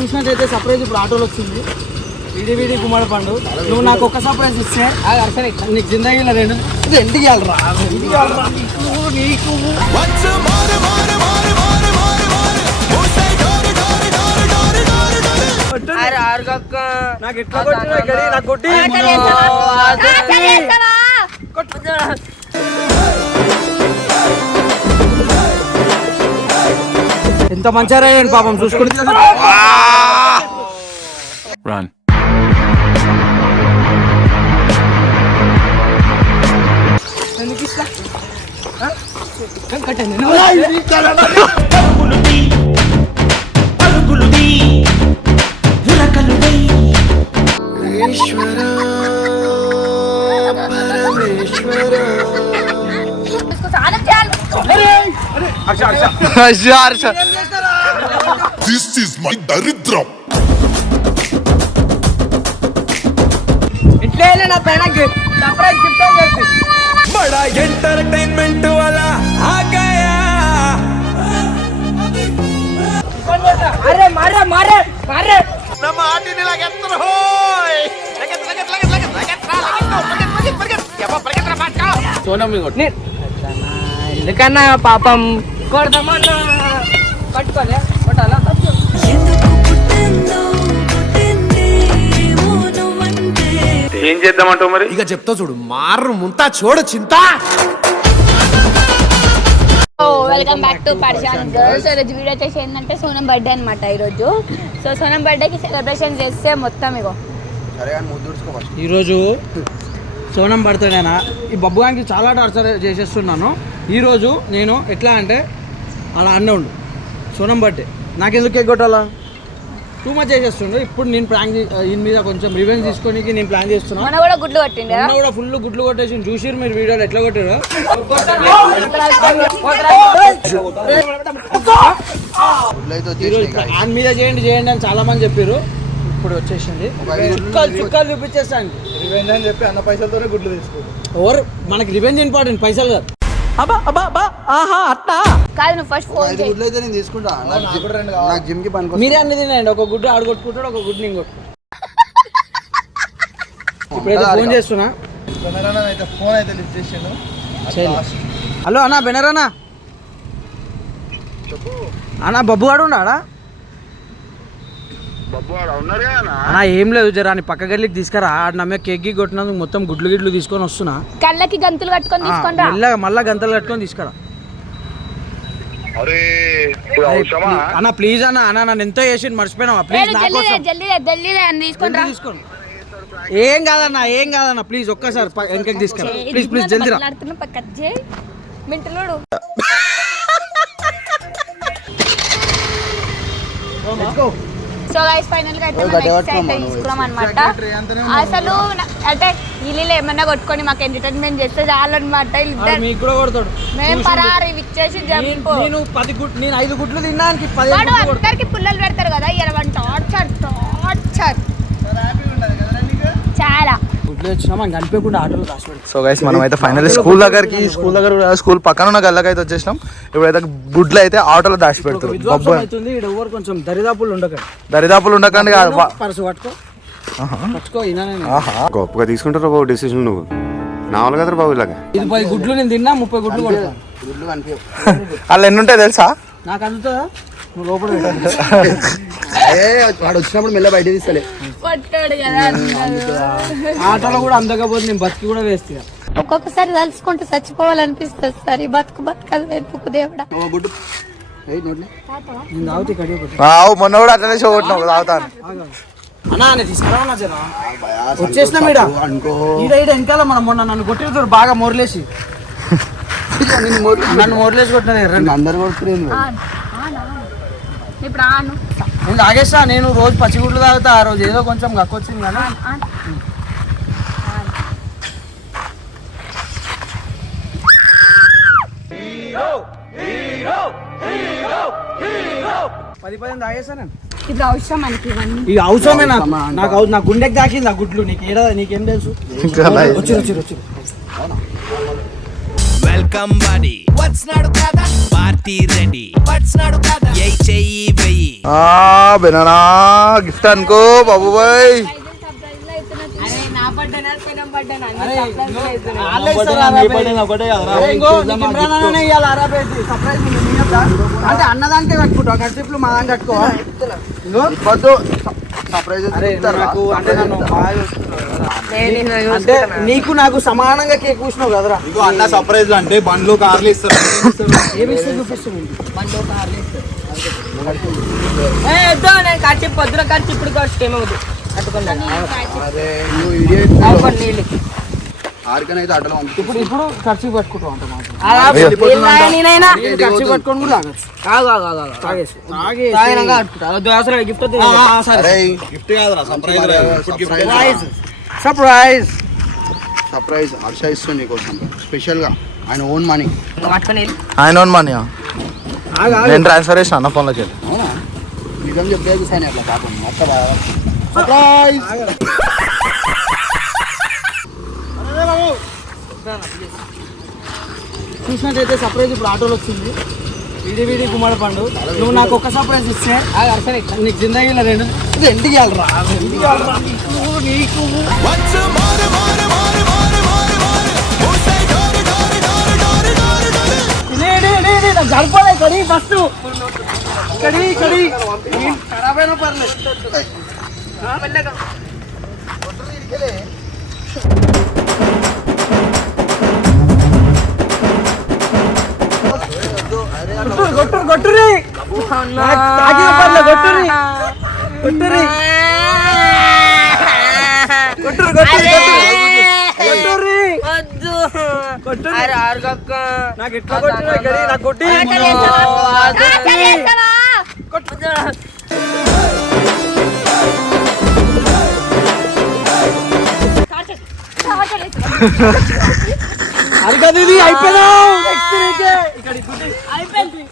చూసినట్టయితే సర్ప్రైజ్ ఇప్పుడు ఆటోలో వచ్చింది. వీడి వీడి గుమ్మడి పండు. నువ్వు నాకు ఒక్క సర్ప్రైజ్ ఇస్తే అసలు నీకు జిందగీలో రెండు. రెండు ఇవ్వాలరా రెండు ఇవ్వాలరా నీకు నీకు. ఎట్లా నాకు కొట్టి ఎంత మంచిగా రాయండి పాపం చూసుకుంటే Run. ఎందుకు ఇట్లా? Harsha Harsha. This is my దరిద్రం. ఇట్లే నా పైన సర్ప్రైజ్ గిఫ్ట్ అని చెప్పి బడా ఎంటర్టైన్మెంట్ వాలా ఆ గయా అరే మారే మారే ఎందుకన్నా పాపం? కొడదామన్నా పట్టుకోలే కొట్టాలా? ఏం చేద్దామంటావు మరి? ఇక చెప్తా చూడు మారు ముంతా చూడు చింత. Welcome back to పర్షాన్ girls. ఈరోజు వీడియో వచ్చేసి ఏంటంటే సోనం బర్త్డే అనమాట ఈరోజు. సో సోనం బర్త్డేకి సెలబ్రేషన్ చేస్తే మొత్తం ఇగో. ఈరోజు సోనం బర్త్డేనా? ఈ బబ్బుగానికి చాలా టార్చర్ చేసేస్తున్నాను. ఈరోజు నేను ఎట్లా అంటే అలా అన్న ఉండు. సోనం బర్త్డే నాకెందుకు కేక్ కొట్టాలా? టూ మచ్ చేసేస్తుండు. ఇప్పుడు నేను ప్లాన్ దీని మీద కొంచెం రివెంజ్ తీసుకోనికి నేను ప్లాన్ చేస్తున్నా. మొన్న కూడా గుడ్లు కొట్టింది కూడా ఫుల్ గుడ్లు కొట్టేసి చూసిరు మీరు వీడియోలో ఎట్లా కొట్టారు? ప్లాన్ మీద చేయండి చేయండి అని చాలా మంది చెప్పారు ఇప్పుడు వచ్చేసింది. చుక్కలు చుక్కలు చూపించేస్తాను రివెంజ్ అని చెప్పి అన్న పైసలతోనే గుడ్లు తీసుకో. ఓవర్ మనకి రివెంజ్ ఇంపార్టెంట్ పైసలు కాదు. అబ్బా అబ్బా అబ్బా ఆహా అట్టా. కాదు నువ్వు ఫస్ట్ ఫోన్ చేయి. గుడ్లు అయితే నేను తీసుకుంటా. నాకు జిమ్ నాకు జిమ్కి పనికి మీరే అన్ని తినండి. ఒక గుడ్డు ఆడు కొట్టుకుంటాడు ఒక గుడ్డు నేను కొట్టుకుంటాడు ఇప్పుడైతే ఫోన్ చేస్తున్నా. అయితే ఫోన్ అయితే లిఫ్ట్. హలో అన్నా బెనరన్నా అన్నా బబ్బు గాడు ఉన్నాడా అన్నా ఏం లేదు జరా నీ పక్క గల్లికి తీసుకురా. ఆడ నమ్మే కేక్ గీ కొట్టినందుకు మొత్తం గుడ్లు గిడ్లు తీసుకొని వస్తున్నా. కళ్ళకి గంతులు కట్టుకొని తీసుకొని రా మెల్లగా మళ్ళా గంతలు కట్టుకొని తీసుకురా. అన్న ప్లీజ్ అన్న అన్న నన్ను ఎంతో చేసి మర్చిపోయినావా? ప్లీజ్ నా కోసం. అని తీసుకోండి ఏం కాదన్న ఏం కాదన్న ప్లీజ్ ఒక్కసారి వెనకకి తీసుకురా. ప్లీజ్ ప్లీజ్ జల్దీ రా సో గైస్ ఫైనల్గా అయితే తీసుకున్నాం అనమాట అసలు అంటే వీళ్ళు ఏమన్నా కొట్టుకొని మాకు ఎంటర్టైన్మెంట్ చేస్తే చాలన్నమాట. మేము పరారు నేను- జంపు. నేను పది గుడ్లు నేను ఐదు గుడ్లు తిన్నానికి పది వాడు. అందరికి పుల్లలు పెడతారు కదా ఇరవై టార్చర్ టార్చర్ చాలా. కనిపించకుండా ఆటోలో రాసి పెడతాం. సో గైస్ మనం అయితే ఫైనల్ స్కూల్ దగ్గరికి స్కూల్ దగ్గర కూడా స్కూల్ పక్కన ఉన్న గల్లకి అయితే వచ్చేసినాం. ఇప్పుడైతే గుడ్లు అయితే ఆటోలో దాచి ఇక్కడ ఎవరు కొంచెం దరిదాపులు ఉండకండి. దరిదాపులు ఉండకండి కాదు. వా- పర్సు పట్టుకో. గొప్పగా తీసుకుంటారు బాబు డెసిషన్ నువ్వు? నా వాళ్ళు కదా బాబు ఇలాగా? ఇది పది గుడ్లు నేను తిన్నా ముప్పై గుడ్లు వాళ్ళు ఎన్ని ఉంటాయి తెలుసా? నాకు అందుతుందా? నువ్వు లోపల పెట్టు. వాడు వచ్చినప్పుడు మెల్ల బయట తీస్తలే. కదా ఆటోలో కూడా అందకపోతే నేను బతికి కూడా వేస్తా. ఒక్కొక్కసారి తలుచుకుంటూ చచ్చిపోవాలనిపిస్తుంది సార్. ఈ బతుకు బతకదు వెతుకు దేవుడా. మొన్న కూడా అట్లనే షో కొట్టినావు తాగుతాను వచ్చేసిన మీడ? వెనకాల మనం మొన్న నన్ను కొట్టిన బాగా మొరలేసి. నన్ను మొరలేసి ఎర్రని అందరు కొడుతుంది ఇప్పుడు ఆను నేను తాగేస్తా నేను రోజు పచ్చిగుడ్లు తాగుతా ఆ రోజు ఏదో కొంచెం గక్కొచ్చింది కానీ. పది పదిహేను తాగేస్తా నేను. ఇప్పుడు అవసరం మనకి ఇవన్నీ. ఈ అవసరమే నాకు నాకు నా గుండెకి తాకింది ఆ గుడ్లు. నీకు ఏడా నీకేం తెలుసు? వచ్చి వచ్చి వచ్చి వెల్కమ్ బడి వచ్చినాడు కదా పార్టీ రెడీ. పట్స్నాడు కదా ఏ చెయ్యి వెయ్యి. ఆ బెనానా గిఫ్ట్ అనుకో బాబు బాయ్. అంటే అన్నదానికే కట్టుకుంటావు కట్టిప్లు మా దానికి కట్టుకో. వద్దు అంటే నీకు నాకు సమానంగా కేక్ కూసినావు కదరా? అన్న సర్ప్రైజ్ అంటే బండ్లు కార్లు ఇస్తారు. ఏమి ఇస్తే చూపిస్తుంది ఖర్చు పొద్దున ఖర్చు ఇప్పుడు ఖర్చు ఏమవుతుంది నీళ్ళు ఆరికనైతే అడ్డలో ఇప్పుడు ఇప్పుడు ఖర్చు పెట్టుకుంటాం నేనైనా ఖర్చు పెట్టుకొని కూడా కాదు కాదు కాదు కాదు. తాగేసి. తాగేసి- గిఫ్ట్ ఆ, ఆ, సరే. గిఫ్ట్ కాదురా సర్ప్రైజ్ సర్ప్రైజ్ సర్ప్రైజ్ హర్ష ఇస్తుంది నీకోసం. స్పెషల్గా ఆయన ఓన్ మనీ. ఆయన మనీ ఆగు, ఆగు. నేను ట్రాన్స్ఫర్ చేసిన అన్న ఫోన్లోకి వెళ్ళి. అవునా? నిజం చెప్పేది సార్ అట్లా బాగా. సర్ప్రైజ్. చూసినట్టయితే సర్ప్రైజ్ ఇప్పుడు ఆటోలో వచ్చింది. వీడి వీడి గుమ్మడి పండు. నువ్వు నాకు ఒక్క సర్ప్రైజ్ ఇస్తే సరే నీకు జిందగీలో రెండు. రెండుకి వెళ్ళరా రెండుకి వెళ్ళరా నీకు. నీకు కడి ఫస్ట్. కడి కడి. ఖరాబ్ అయినా పర్లేదు కొట్టురు కొట్టురు కొట్టురి కొట్టురి కొట్టురి కొట్టురు కొట్టురి కొట్టురి వద్దు. కొట్టురి అరే అరగక్క నాకు ఎట్లా కొట్టిన గడి నాకు కొట్టి అది కాదు ఇది అయిపోయినా నెక్స్ట్ నీకే ఇక్కడ ఇది అయిపోయింది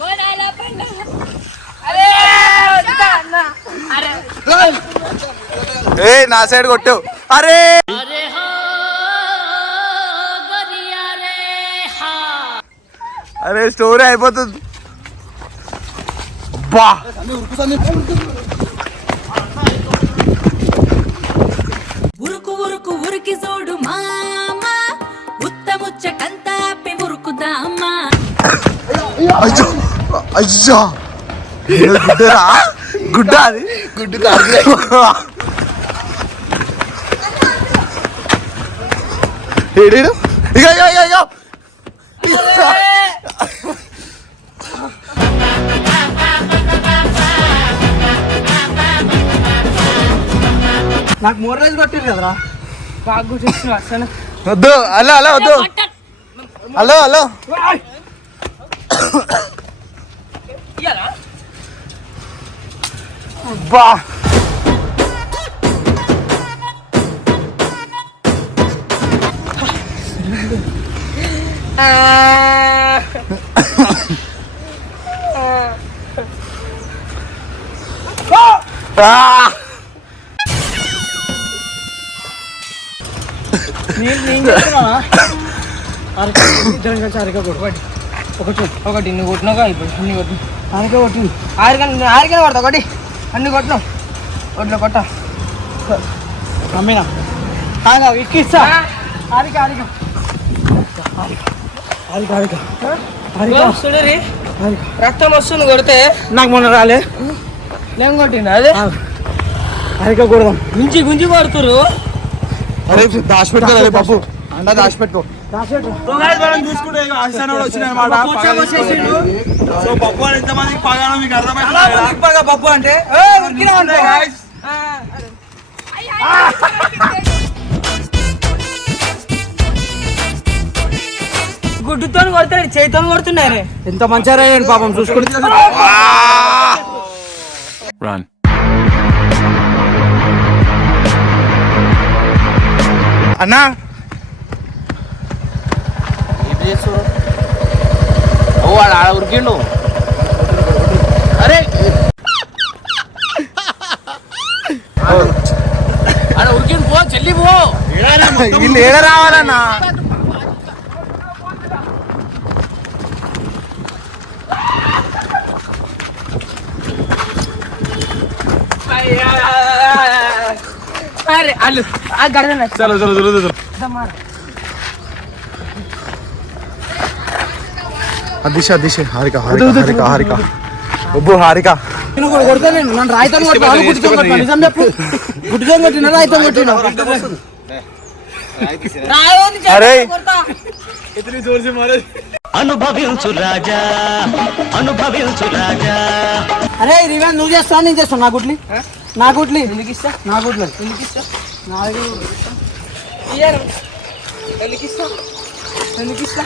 బోనాల పండుగ అరే వద్దా అన్న. అరే ఏ నా సైడ్ కొట్టావు అరే! అరే స్టోరీ అయిపోతుంది. అబ్బా! ఉరుకు ఉరుకు ఉరికి చూడు మామ. ఉత్తముచ్చటంతా అప్పి ఉరుకుదామా అయ్యో! అయ్యా! గుడ్డరా? గుడ్డ అది. గుడ్డు కాదు ఏడేడు ఇక ఇక ఇక ఇక నాకు మూడు రోజులు కొట్టిరు కదరా? బాగా అసలు. వద్దు. హలో హలో వద్దు. హలో హలో బా ఆ! నేను నేను చెప్తున్నానా అరక ఇద్దరం కలిసి అరక కొట్టు ఒకటి. ఒకటి నువ్వు కొట్టినావు ఇప్పుడు అన్ని కొట్టిన. అరక కొట్టింది. ఆరికని ఆరికని కొడతా ఒకటి. అన్ని కొట్టినావు ఒట్లో కొట్ట. అమ్మినా కాగా ఇక్కిస్తా అరిక అరిక అరిక అరిక చూడరి రక్తం వస్తుంది కొడితే. నాకు మొన్న రాలే. లేం కొట్టింది అదే? అరిక కొడదాం. గుంజి గుంజి కొడుతురు అరే దాచిపెట్టుకో బాబు. అండా దాచిపెట్టుకో. మనం చూసుకుంటే సో పప్పు అని ఎంతమందికి పగానో మీకు అర్థమైంది పప్పు అంటే. గుడ్డుతో కొడతాడు చేతితో కొడుతున్నారే ఎంత మంచిగా రాయండి పాపం చూసుకుంటే Run. అన్నా. ఓ వాడు ఆడ ఉరికిండు. అరే! ఆడ ఉరికిండు పో చెల్లి పో. వీళ్ళు ఏడ రావాలన్నా? అరే అల్లు ఆ గడన చలో చలో చలో చలో దిశ దిశ. హారిక హారిక హారిక హారిక. ఒబ్బు హారిక. నేను కూడా కొడతా నేను నన్ను రాయితం కొట్టినా గుడ్డితో కొట్టినా నిజం చెప్పు. గుడ్డితో కొట్టినా రాయితం కొట్టినా. అరే. అరే రివెన్ నువ్వు చేస్తావు నేను చేస్తాను నా గుడ్లి? నా గుడ్లి? ఎందుకు ఇస్తా? నా గుడ్లు. ఎందుకు ఇస్తా? నాకు ఎందుకు ఇస్తా? ఎందుకు ఇస్తా?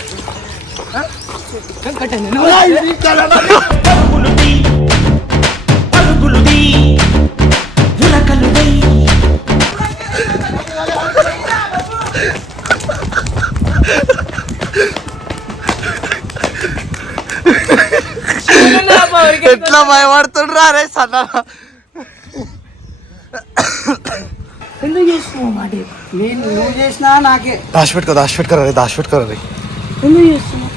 ఎట్లా భయపడుతుండ్రా అరే సన్న ఎందుకు చేస్తున్నావు మాట నేను నువ్వు చేసినా నాకే దాచి పెట్టుకో దాచి పెట్టుకోరా రే దాచి పెట్టుకోరా రే ఎందుకు చేస్తున్నావు?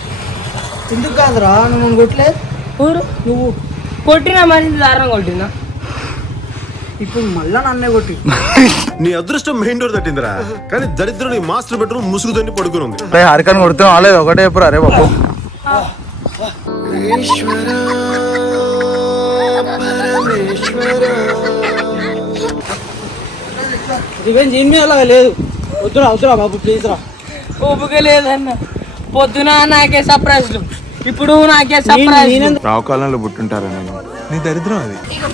ఎందుకు కాదురా? నువ్వు ఊరు నువ్వు కొట్టినా మరి దారం కొట్టినా ఇప్పుడు మళ్ళా నన్నే కొట్టి. నీ అదృష్టం మెయిన్ డోర్ తట్టిందిరా. కానీ దరిద్రుడు మాస్టర్ బెడ్రూమ్ ముసుగుతోని పడుకుని ఉంది. హారికని కొడుతున్నాం లేదు ఒకటే చెప్పురా రే బాబు. రివెంజ్ ఏమీ అలాగే లేదు. వద్దురా వద్దురా బాబు ప్లీజ్ రా. ఓపిక లేదన్న. పొద్దున నాకే సర్ప్రైజ్లు ఇప్పుడు నాకే సర్ప్రైజ్ రావు కాలంలో పుట్టుంటారా నేను. నీ దరిద్రం అది. ఇక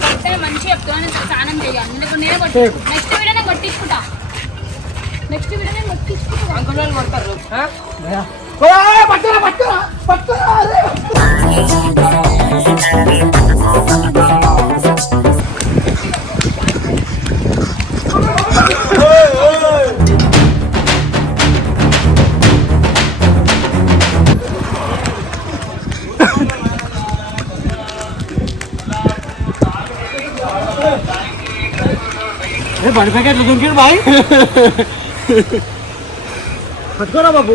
బండి ప్యాకెట్లు దుంకిడు బాయ్ పట్టుకోరా బాబు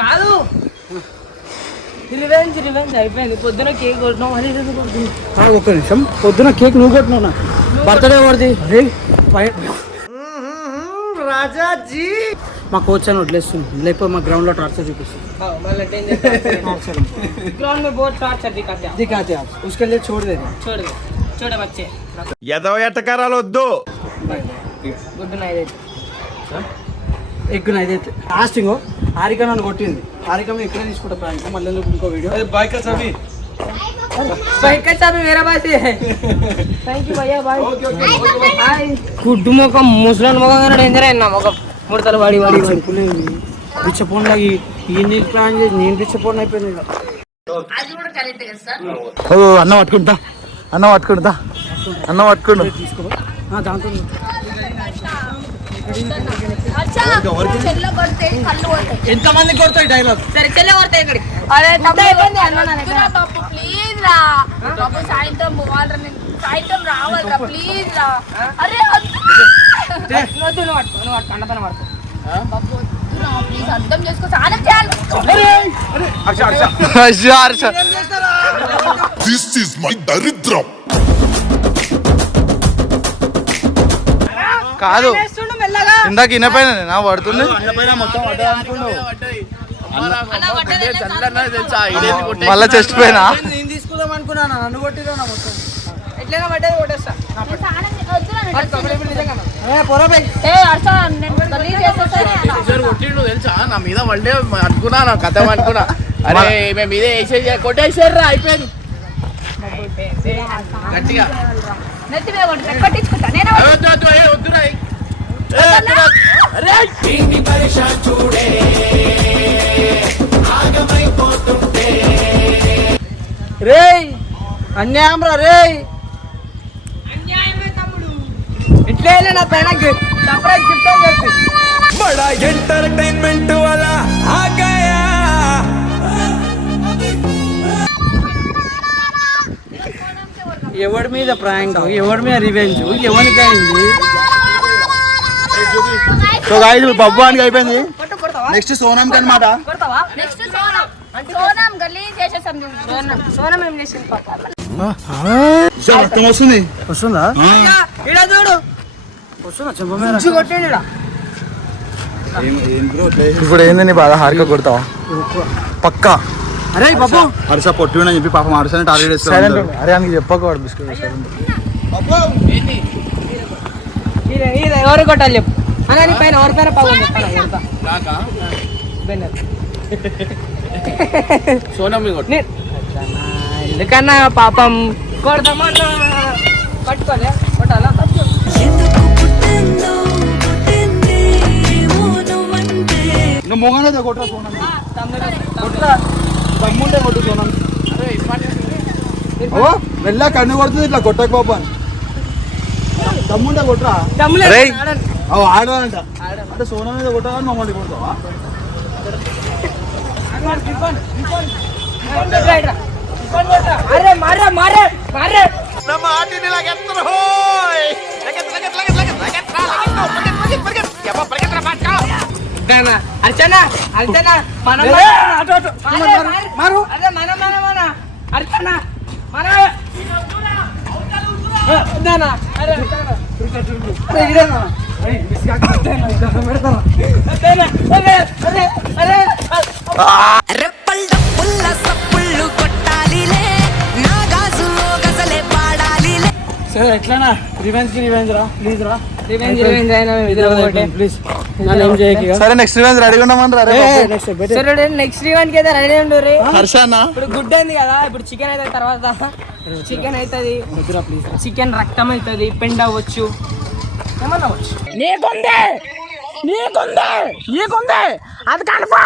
కాదు రివెంజ్ రివెంజ్ అయిపోయింది పొద్దున కేక్ కొట్టినాం అది ఇది కొడుతుంది ఆ, ఒక్క నిమిషం పొద్దున కేక్ నువ్వు కొట్టినావు నా బర్త్డే ఎవరిది అరే పై- రాజాజీ మా కోచ్ అని వదిలేస్తుంది లేకపోతే మా గ్రౌండ్ లో టార్చర్ చూపిస్తుంది మళ్ళీ ग्राउंड में बहुत टॉर्चर दिखाते हैं दिखाते आप उसके लिए छोड़ देते छोड़ दो వచ్చాడే వచ్చే ఎదవ వద్దు. గుడ్ నైట్ లాస్టింగ్ నన్ను కొట్టింది. హారిక మేము తీసుకుంటా ప్రాంక్ మళ్ళీ ఇంకో వీడియో? బైక్ చాబి. బైక్ చాబి వేరే బాసి గుడ్డు ముఖం ముసలాన్ ముఖం డేంజర్ అయినా ముఖం. ముడతలు వాడి వాడి చంపులేదు పిచ్చపోండి ఈ ప్లాన్ చేసి నేను పిచ్చపోండి అయిపోయింది అన్న పట్టుకుంటా. అన్న పట్టుకుంటా అన్న పోతాయి ఎంతమంది కొడతాయి డైలాగ్ సరే చెల్లె కొడతాయి ఇక్కడికి. అరే తమ్ముడు బాబు ప్లీజ్ రా. బాబు సాయంత్రం పోవాలరా నేను. సాయంత్రం రావాలరా ప్లీజ్ రా. అరే వద్దు. నువ్వు నువ్వు పట్టుకో నువ్వు అన్న బాబు వద్దురా ప్లీజ్ అర్థం చేసుకో స్నానం చేయాలి. Harsha, Harsha. This is my దరిద్రం కాదు. ఇందాక ఇన్న పైన నా పడుతుంది మళ్ళా చెస్ట్ పైన? నేను తీసుకుందాం అనుకున్నాను నన్ను మొత్తం. ఎట్లైనా పడ్డది కొట్టేస్తా. కొట్టిండు తెలుసా? నా మీద వాళ్ళే అనుకున్నా కథ అనుకున్నా. అరే మేము ఇదే వేసేసి కొట్టేసారు అయిపోయింది. గట్టిగా. వద్దురా ఏ. రేయ్ అన్యాయం రా రేయ్. ఇట్లే నా పైన సర్ప్రైజ్ గిఫ్ట్ అని చెప్పి ఎంటర్టైన్మెంట్ గయా ఎవరి మీద ప్రాంక్? ఎవరి మీద రివెంజ్ ఎవరికి అయింది సో గాయస్ బబ్బు అని అయిపోయింది. నెక్స్ట్ సోనం అనమాట కొడతావా? నెక్స్ట్ సోనం. సోనం గలీజ్ చేసేసాం సోనం. సోనం ఏం చేసింది? పాప రక్తం వస్తుంది. వస్తుందా? ఇప్పుడు ఏంది నీ బాధ? హారిక కొడతావా? పక్కా? అరే బాబు. హర్ష పొట్టి అని చెప్పి పాపం హర్షని టార్గెట్ సైలెంట్ అరే ఆయనకి చెప్పకు వాడు బిస్కెట్ ఎవరు కొట్టాలి చెప్పు. అన్న నీ పైన ఎవరి పైన పగం చెప్తాను? ఎందుకన్నా పాపం కొడతామన్నా పట్టుకోలే కొట్టాలా? నువ్వు మొగనే కొట్టరా సోనం కొట్టరా దమ్ముంటే కొట్టు సోనం ఓ వెళ్ళా కన్ను కొడుతుంది ఇట్లా కొట్టక పాప దమ్ముంటే కొట్టరా. అవు ఆడదంట అంటే సోనం మీద కొట్టగా మమ్మల్ని కొడతావా? అరే మారే మారే మారే. అర్చన అర్చన అర్చన మన మన మన మన అర్చన మన రెప్పల్ డప్పుల్ల సప్పుళ్ళు కొట్టాలిలే. నా గాజులో గజలే పాడాలిలే. సరే ఎట్లానా రివెంజ్కి రివెంజ్ రా ప్లీజ్ రా. రివెంజ్ రివెంజ్ అయినా ప్లీజ్. సరే నెక్స్ట్ రివెంజ్ రెడీగా ఉన్నామని రా నెక్స్ట్ సరే నెక్స్ట్ ఈవెంట్ అయితే రెడీ ఉండు రే హర్ష అన్న ఇప్పుడు గుడ్ అయింది కదా ఇప్పుడు చికెన్ అయితే తర్వాత చికెన్ అవుతుంది. చికెన్ రక్తం అవుతుంది పెండ్ అవ్వచ్చు. ఏమన్నా అవ్వచ్చు? నీకుందే! నీకుందే! నీకుందే! అది కన్ఫర్మ్